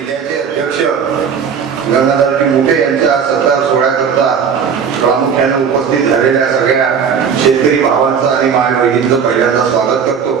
जिल्ह्याचे अध्यक्ष गंगाधरजी मुठे यांच्या सत्कार सोहळ्याकरता प्रामुख्याने उपस्थित झालेल्या सगळ्या शेतकरी भावांचं आणि माय बहिणींचं पहिल्यांदा स्वागत करतो.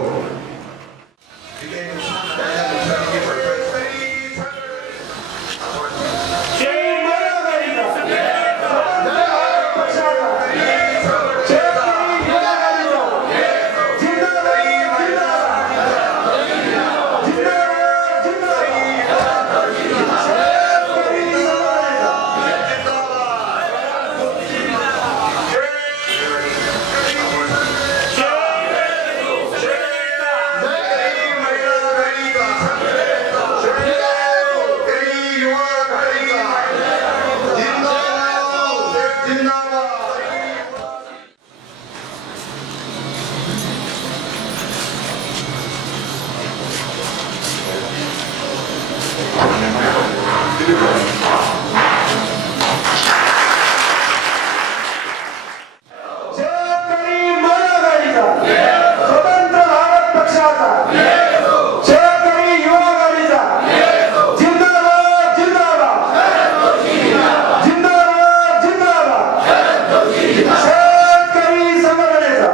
शेतकरी संघटनेचा.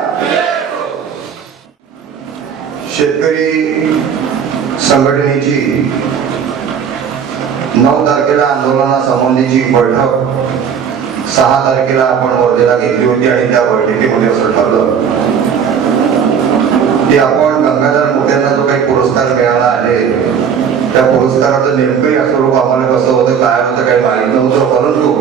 शेतकरी संघटनेची नऊ तारखेला आंदोलनासंबंधीची बैठक. सहा तारखेला आपण वर्धेला घेतली होती आणि त्या बैठकीमध्ये असं ठरलं. की आपण गंगाधर मोठ्यांना जो काही पुरस्कार मिळाला आहे त्या पुरस्काराचं नेमकंही स्वरूप आम्हाला कसं होतं काय होतं काही माहीत नव्हतं परंतु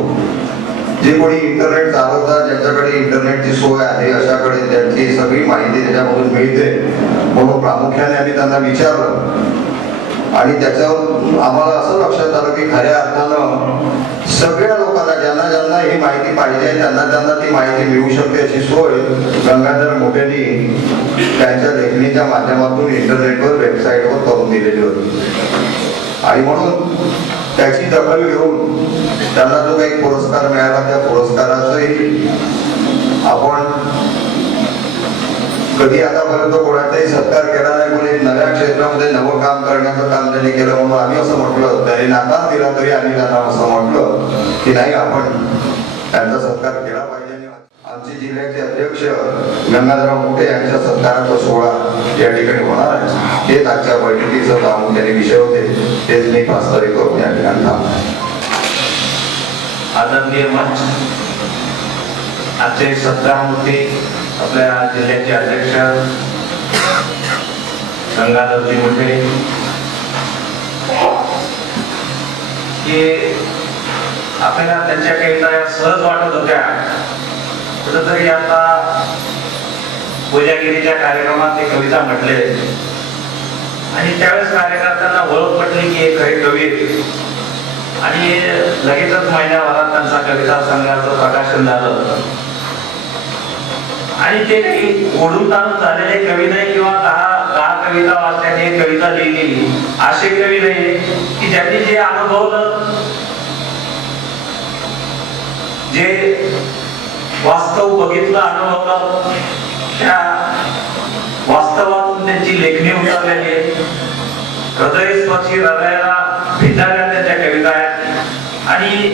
जे कोणी इंटरनेट चालवतात ज्यांच्याकडे इंटरनेटची सोय आहे अशाकडे त्यांची सगळी माहिती त्याच्यामधून मिळते. म्हणून प्रामुख्याने आम्ही त्यांना विचारलं. आणि त्याच्यावर आम्हाला असं लक्षात आलं की खऱ्या अर्थानं सगळ्या लोकांना ज्यांना ज्यांना ही माहिती पाहिजे त्यांना त्यांना ती माहिती मिळू शकते अशी सोय गंगाधर मोठ्यांनी त्यांच्या लेखणीच्या माध्यमातून इंटरनेटवर वेबसाईटवर करून दिलेली होती. आणि म्हणून त्याची दखल घेऊन त्यांना जो काही पुरस्कार मिळाला त्या पुरस्काराचंही आपण कधी आतापर्यंत कोणाचाही सत्कार केला नाही कोणी नव्या क्षेत्रामध्ये नवं काम करण्याचं काम त्यांनी केलं म्हणून आम्ही असं म्हटलं त्यांनी नाकार दिला तरी आम्ही त्यांना असं म्हटलं की नाही आपण त्यांचा सत्कार केला पाहिजे. आमचे जिल्ह्याचे अध्यक्ष गंगाधरराव मोठे यांचा सत्काराचा सोहळा या ठिकाणी होणार आहे. हेच आजच्या बैठकीचं प्रामुख्याने विषय होते. तेच मी पाच करून या ठिकाणी आदरणीय मंच आजचे सत्तामूर्ती आपल्या जिल्ह्याचे अध्यक्ष गंगाधरजी मुठे. की आपल्याला त्यांच्या काही सहज वाटत होत्या. कुठंतरी आता पूजागिरीच्या कार्यक्रमात ते कविता म्हटले. आणि त्यावेळेस कार्यकर्त्यांना ओळख पटली की हे खरे कवी आणि लगेचच महिन्याभरात त्यांचा कविता संग्रहाचं प्रकाशन झालं. आणि ते काही ओढून ताणून झालेले कवी नाही किंवा दहा दहा कविता वाचल्याने कविता लिहिली असे कवी नाही की ज्यांनी जे अनुभवलं. जे वास्तव बघितलं अनुभवलं त्या वास्तवातून त्यांची लेखणी उतरलेली आहे. हृदयस्पर्शी हृदयाला भिजाऱ्या त्यांच्या कविता आहेत. आणि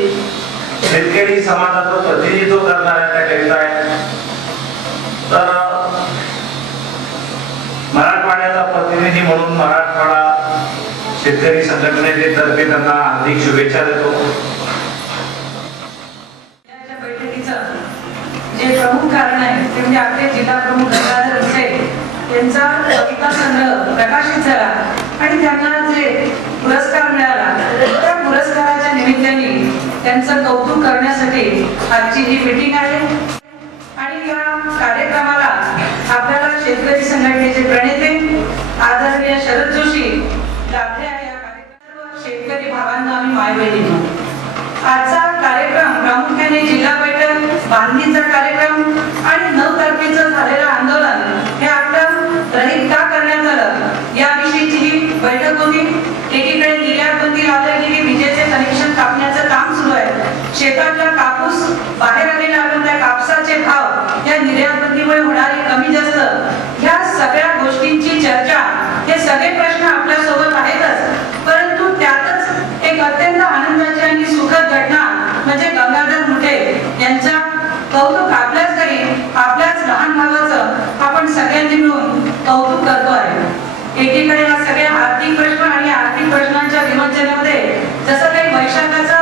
शेतकरी समाजाचं प्रतिनिधित्व करणाऱ्या त्या कविता आहेत. तर मराठवाड्याचा प्रतिनिधी म्हणून मराठवाडा शेतकरी संघटनेचे तर्फे त्यांना हार्दिक शुभेच्छा देतो. बैठकीचा जे प्रमुख कारण आहे ते म्हणजे आपले जिल्हा प्रमुख गंगाधर असे त्यांचा कविता संग्रह प्रकाशित झाला आणि त्यांना जे पुरस्कार मिळाला त्या पुरस्काराच्या निमित्ताने त्यांचं कौतुक करण्यासाठी आजची ही मीटिंग आहे. आणि या कार्यक्रमाला आपल्याला शेतकरी संघटनेचे प्रणेते आदरणीय शरद जोशी लाभले आहे या कार्यक्रमात शेतकरी भावांना आम्ही माय बहिणी आजचा कार्यक्रम प्रामुख्याने जिल्हा बांधणीचा कार्यक्रम आणि नऊ तारखेचं झालेलं आंदोलन हे आपलं रहित का करण्यात आलं? याविषयीची ही बैठक होती. एकीकडे निर्यातबंदी लावल्या की विजेचे कनेक्शन कापण्याचं काम सुरू आहे. शेतातला कापूस बाहेर आलेला आलं त्या कापसाचे भाव या निर्यातबंदीमुळे होणारी कमी जास्त. कौतुक करतो आहे एकीकडे हा सगळे आर्थिक प्रश्न आणि आर्थिक प्रश्नांच्या विमोचनामध्ये जसं काही वैशाखाचा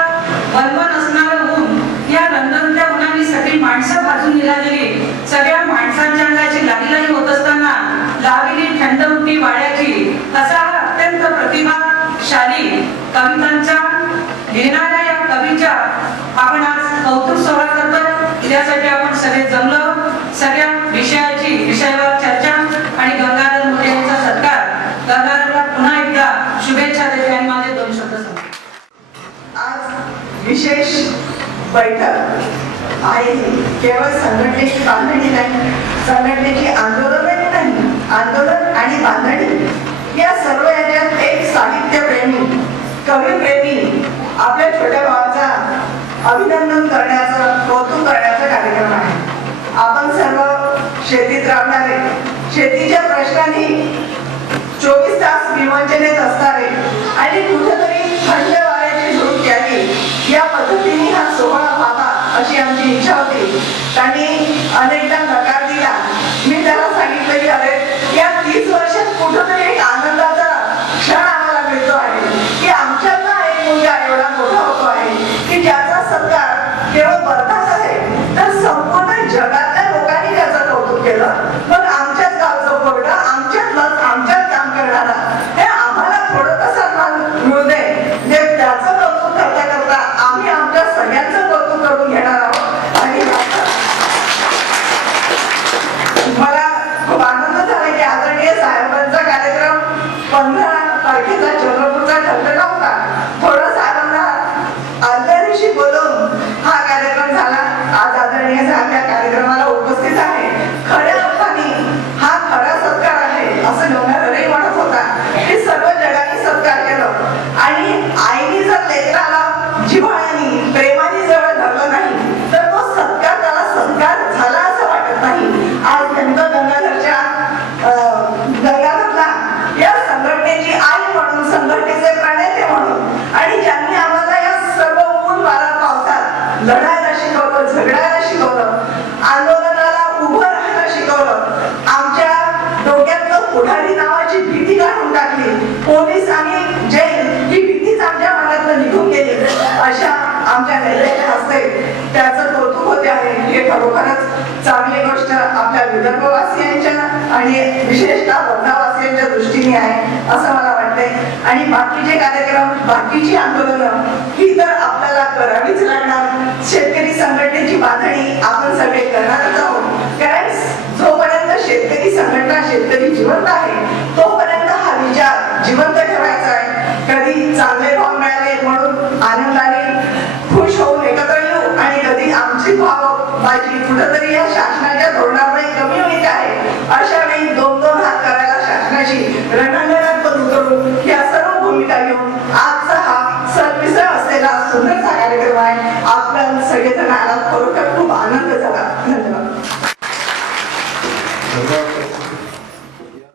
वनवन असणार ऊन या रंगरंगत्या उन्हाने सगळी माणसं भाजून निघालेली. सगळ्या माणसांच्या अंगाची लाहीलाही होत असताना लावलेली थंड उठी वाड्याची असा अत्यंत प्रतिभाशाली कवितांच्या लिहिणाऱ्या या कवीच्या आपण आज कौतुक सोहळा करतोय. त्यासाठी आपण सगळे जमलो. सगळ्या विशेष बैठक. आणि केवळ संघटनेची बांधणी नाही संघटनेची आंदोलन नाही आंदोलन आणि बांधणी. या सर्व याच्यात एक साहित्यप्रेमी कवीप्रेमी आपल्या छोट्या भावाचा अभिनंदन करण्याचं कौतुक करण्याचा कार्यक्रम आहे. आपण सर्व शेतीत राहणारे शेतीच्या प्रश्नांनी चोवीस तास विवंचनेत असणारे आणि गोष्ट आपल्या विदर्भवासियांच्या आणि विशेषतः वर्धावासियांच्या दृष्टीने आहे असं मला वाटतंय. आणि बाकीचे कार्यक्रम बाकीची आंदोलनं ही तर आपल्याला करावीच लागणार. शेतकरी संघटनेची बांधणी आपण सगळे करणारच आहोत. कारण जोपर्यंत शेतकरी संघटना शेतकरी जिवंत आहे तोपर्यंत हा विचार जिवंत ठेवायचा आहे. कधी चांगले भाव मिळाले म्हणून आनंदाने खुश होऊन एकत्र कधी आमची कुठेतरी या शासनाच्या धोरणामुळे कमी होत आहे. अशा वेळी दोन दोन हात करायला शासनाशी रणांगणात पण उतरू या सर्व भूमिका घेऊन आज